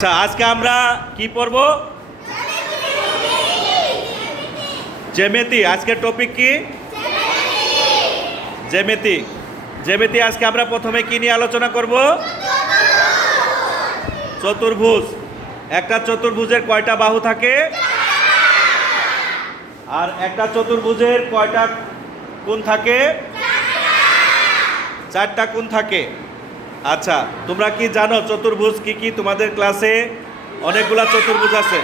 আচ্ছা আজকে আমরা কি পড়ব? জেমেতি আজকের টপিক কি? জেমেতি জেমেতি আজকে আমরা প্রথমে কি নিয়ে আলোচনা করব? চতুর্ভুজ। একটা চতুর্ভুজের কয়টা বাহু থাকে? আর একটা চতুর্ভুজের কয়টা কোণ থাকে? চারটা কোণ থাকে। আচ্ছা তোমরা কি জানো চতুর্ভুজ কি কি? তোমাদের ক্লাসে অনেকগুলা চতুর্ভুজ আছে।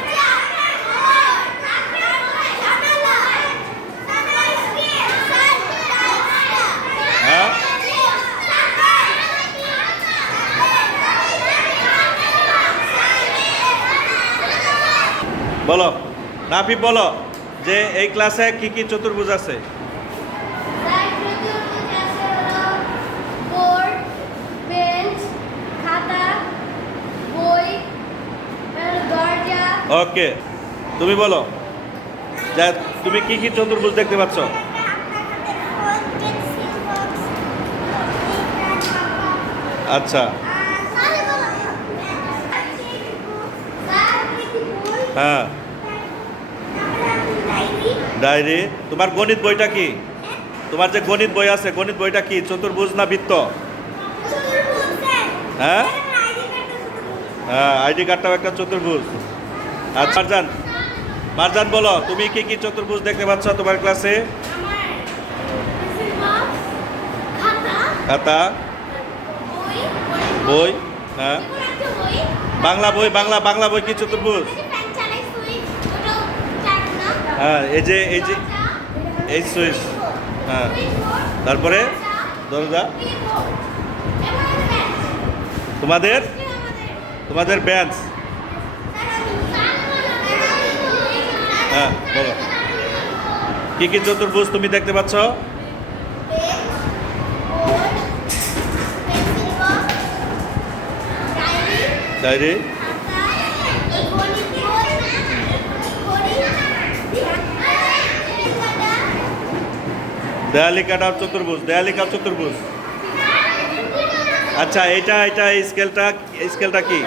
হ্যাঁ? বলো, নাফি, বলো যে এই ক্লাসে কি কি চতুর্ভুজ আছে বোর্ড বেঞ্চ খাতা বই দরজা ওকে তুমি বলো। যা তুমি কি কি চতুর্ভুজ দেখতে পাচ্ছ? আচ্ছা। হ্যাঁ। ডায়েরি। তোমার গণিত বইটা কি? তোমার যে গণিত বই আছে গণিত বইটা কি? চতুর্ভুজ না বৃত্ত? হ্যাঁ? হ্যাঁ আইডি কার্ডটাও একটা চতুর্ভুজ। আচ্ছা মারজান। মারজান, বলো, তুমি কি কি চতুর্ভুজ দেখতে পাচ্ছ তোমার ক্লাসে? খাতা, বই হ্যাঁ। বাংলা বই, বাংলা বাংলা বই কি চতুর্ভুজ? হ্যাঁ এই যে এই যে, এই সুইচ হ্যাঁ। তারপরে, দরজা। তোমাদের? তোমাদের বেঞ্চ হ্যাঁ বলো। কি কি চতুর্ভুজ তুমি দেখতে পাচ্ছ? ডায়েরি। দেয়ালি কাটার চতুর্ভুজ দেয়ালি চতুর্ভুজ। আচ্ছা এটা এটা স্কেলটা স্কেলটা কি?